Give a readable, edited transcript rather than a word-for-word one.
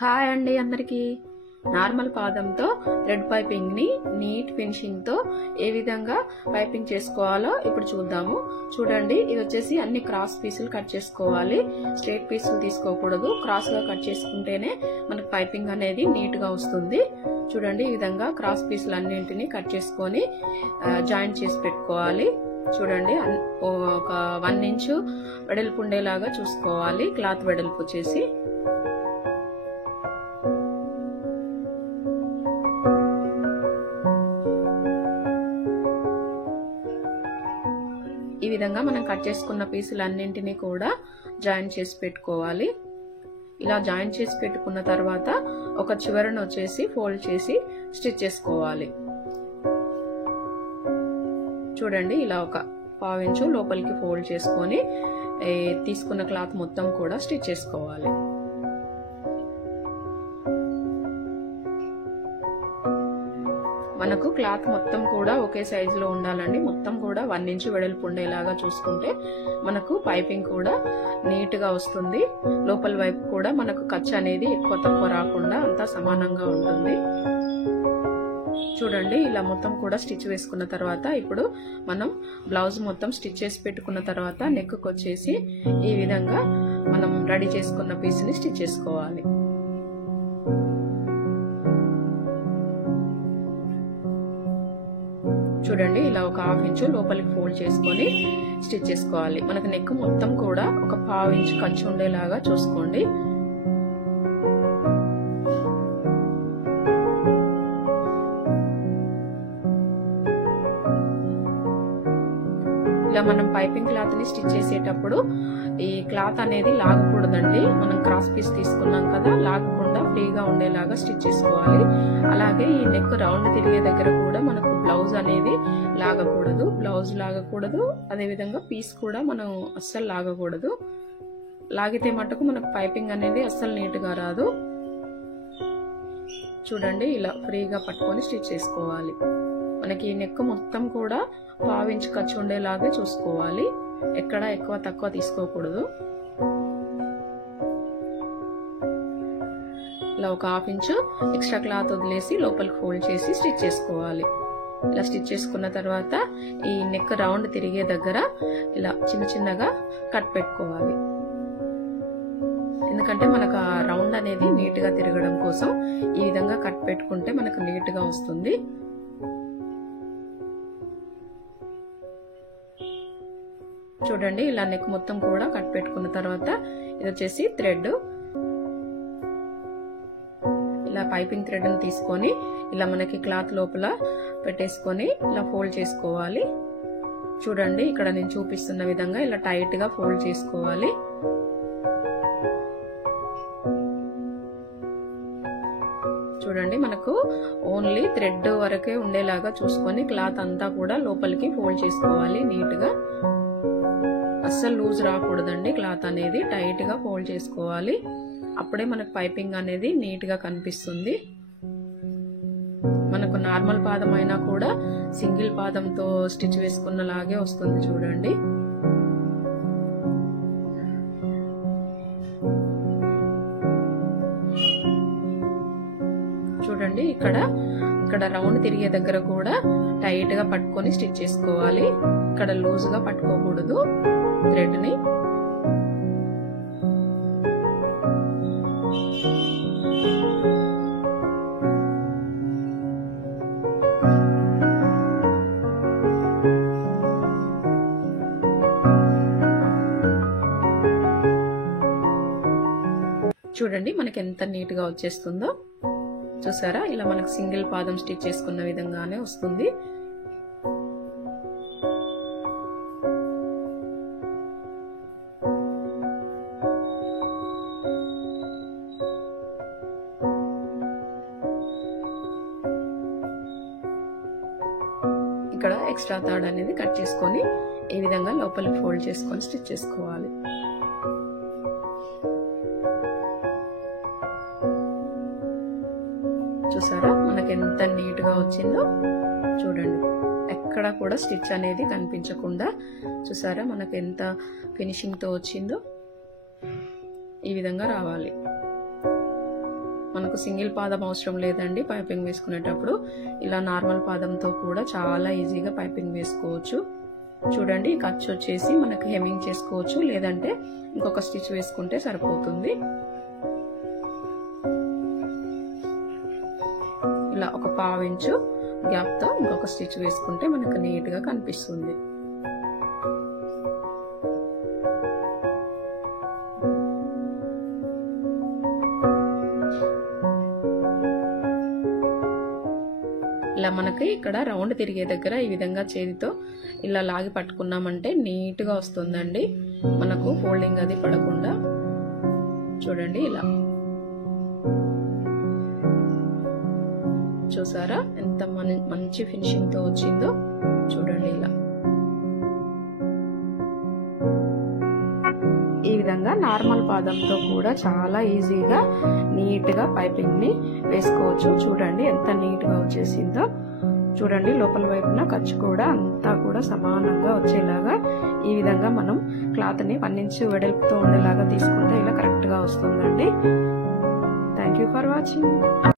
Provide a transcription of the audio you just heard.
Hi అండి అందరికీ. Normal పాదంతో thread piping ని నీట్ ఫినిషింగ్ తో ఏ విధంగా పైపింగ్ చేసుకోవాలో ఇప్పుడు చూద్దాము. చూడండి, ఇది వచ్చేసి అన్ని క్రాస్ పీసులు కట్ చేసుకోవాలి. స్ట్రైట్ పీసులు తీసుకోకూడదు, క్రాస్ గా కట్ చేసుకుంటేనే మనకు పైపింగ్ అనేది నీట్ గా వస్తుంది. చూడండి, ఈ విధంగా క్రాస్ పీసులు అన్నింటినీ కట్ చేసుకొని జాయింట్ చేసి పెట్టుకోవాలి. చూడండి, ఒక 1 ఇంచు వెడల్పు ఉండేలాగా చూసుకోవాలి. క్లాత్ వెడల్పు వచ్చేసి ఈ విధంగా మనం కట్ చేసుకున్న పీసులన్నింటినీ కూడా జాయిన్ చేసి పెట్టుకోవాలి. ఇలా జాయిన్ చేసి పెట్టుకున్న తర్వాత ఒక చివరను వచ్చేసి ఫోల్డ్ చేసి స్టిచ్ చేసుకోవాలి. చూడండి, ఇలా ఒక 1/2 ఇంచు లోపలికి ఫోల్డ్ చేసుకొని తీసుకున్న క్లాత్ మొత్తం కూడా స్టిచ్ చేసుకోవాలి. మనకు క్లాత్ మొత్తం కూడా ఒకే సైజు లో ఉండాలండి. మొత్తం కూడా 1 ఇంచు వెడల్పు ఉండేలాగా చూసుకుంటే మనకు పైపింగ్ కూడా నీట్ గా వస్తుంది. లోపల వైపు కూడా మనకు ఖర్చు అనేది ఎక్కువ తక్కువ రాకుండా అంతా సమానంగా ఉంటుంది. చూడండి, ఇలా మొత్తం కూడా స్టిచ్ వేసుకున్న తర్వాత ఇప్పుడు మనం బ్లౌజ్ మొత్తం స్టిచ్ చేసి పెట్టుకున్న తర్వాత నెక్ కు వచ్చేసి ఈ విధంగా మనం రెడీ చేసుకున్న పీస్ ని స్టిచ్ చేసుకోవాలి. చూడండి, ఇలా ఒక 1/2 ఇంచు లోపలికి ఫోల్డ్ చేసుకొని స్టిచ్ చేసుకోవాలి. మనకు నెక్ మొత్తం కూడా ఒక 1/2 ఇంచు ఖర్చు ఉండేలాగా చూసుకోండి. ఇలా మనం పైపింగ్ క్లాత్ ని స్టిచ్ చేసేటప్పుడు ఈ క్లాత్ అనేది లాగకూడదండి. మనం క్రాస్ పీస్ తీసుకున్నాం కదా, లాగకుండా ఫ్రీగా ఉండేలాగా స్టిచ్ చేసుకోవాలి. అలాగే ఈ నెక్ రౌండ్ తిరిగే దగ్గర కూడా మనకు బ్లౌజ్ అనేది లాగకూడదు. అదే విధంగా పీస్ కూడా మనం అస్సలు లాగకూడదు. లాగితే మటుకు మనకు పైపింగ్ అనేది అస్సలు నీట్ గా రాదు. చూడండి, ఇలా ఫ్రీగా పట్టుకొని స్టిచ్ చేసుకోవాలి. మనకి నెక్ మొత్తం కూడా 1/2 ఇంచు ఖర్చు ఉండేలాగే చూసుకోవాలి. ఎక్కడ ఎక్కువ తక్కువ తీసుకోకూడదు. ఇలా ఒక 1/2 ఇంచు ఎక్స్ట్రా క్లాత్ వదిలేసి లోపలికి ఫోల్డ్ చేసి స్టిచ్ చేసుకోవాలి. ఇలా స్టిచ్ చేసుకున్న తర్వాత ఈ నెక్ రౌండ్ తిరిగే దగ్గర ఇలా చిన్నగా కట్ పెట్టుకోవాలి. ఎందుకంటే మనకు ఆ రౌండ్ అనేది నీట్ గా తిరగడం కోసం ఈ విధంగా కట్ పెట్టుకుంటే మనకు నీట్ గా వస్తుంది. చూడండి, ఇలా నెక్ మొత్తం కూడా కట్ పెట్టుకున్న తర్వాత ఇది వచ్చేసి థ్రెడ్. ఇలా పైపింగ్ థ్రెడ్ ని తీసుకొని ఇలా మనకి క్లాత్ లోపల పెట్టేసుకొని ఇలా ఫోల్డ్ చేసుకోవాలి. చూడండి, ఇక్కడ నేను చూపిస్తున్న విధంగా ఇలా టైట్ గా ఫోల్డ్ చేసుకోవాలి. చూడండి, మనకు ఓన్లీ థ్రెడ్ వరకే ఉండేలాగా చూసుకొని క్లాత్ అంతా కూడా లోపలికి ఫోల్డ్ చేసుకోవాలి. నీట్ గా అస్సలు లూజ్ రాకూడదండి. క్లాత్ అనేది టైట్ గా ఫోల్డ్ చేసుకోవాలి. అప్పుడే మనకు పైపింగ్ అనేది నీట్ గా కనిపిస్తుంది. మనకు నార్మల్ పాదం అయినా కూడా సింగిల్ పాదంతో స్టిచ్ వేసుకున్నలాగే వస్తుంది. చూడండి, చూడండి, ఇక్కడ రౌండ్ తిరిగే దగ్గర కూడా టైట్ గా పట్టుకొని స్టిచ్ చేసుకోవాలి. ఇక్కడ లూజ్ గా పట్టుకోకూడదు థ్రెడ్ ని. చూడండి, మనకి ఎంత నీట్ గా వచ్చేస్తుందో చూసారా. ఇలా మనకు సింగిల్ పాదం స్టిచ్ చేసుకున్న విధంగానే వస్తుంది. ఇక్కడ ఎక్స్ట్రా థర్డ్ అనేది కట్ చేసుకొని ఈ విధంగా లోపలికి ఫోల్డ్ చేసుకొని స్టిచ్ చేసుకోవాలి. చూసారా, మనకి ఎంత నీట్ గా వచ్చిందో. చూడండి, ఎక్కడ కూడా స్టిచ్ అనేది కనిపించకుండా చూసారా మనకు ఎంత ఫినిషింగ్ తో వచ్చిందో. ఈ విధంగా రావాలి. మనకు సింగిల్ పాదం అవసరం లేదండి పైపింగ్ వేసుకునేటప్పుడు. ఇలా నార్మల్ పాదంతో కూడా చాలా ఈజీగా పైపింగ్ వేసుకోవచ్చు. చూడండి ఖర్చు వచ్చేసి మనకు హెమ్మింగ్ చేసుకోవచ్చు, లేదంటే ఇంకొక స్టిచ్ వేసుకుంటే సరిపోతుంది. ఇలా ఒక 1/2 ఇంచు గ్యాప్ తో ఇంకొక స్టిచ్ వేసుకుంటే మనకు నీట్ గా కనిపిస్తుంది. ఇలా మనకి ఇక్కడ రౌండ్ తిరిగే దగ్గర ఈ విధంగా చేతితో ఇలా లాగి పట్టుకున్నామంటే నీట్ గా వస్తుందండి, మనకు ఫోల్డింగ్ అది పడకుండా. చూడండి ఇలా చూసారా ఎంత మంచి ఫినిషింగ్ తో వచ్చిందో. చూడండి ఇలా ఈ విధంగా నార్మల్ పాదంతో కూడా చాలా ఈజీగా నీట్ గా పైపింగ్ ని వేసుకోవచ్చు. చూడండి ఎంత నీట్ గా వచ్చేసిందో. చూడండి లోపల వైపున ఖర్చు కూడా అంతా కూడా సమానంగా వచ్చేలాగా ఈ విధంగా మనం క్లాత్ ని 1 ఇంచ్ వెడల్పుతో ఉండేలాగా తీసుకుంటే ఇలా కరెక్ట్ గా వస్తుందండి. Thank you for watching.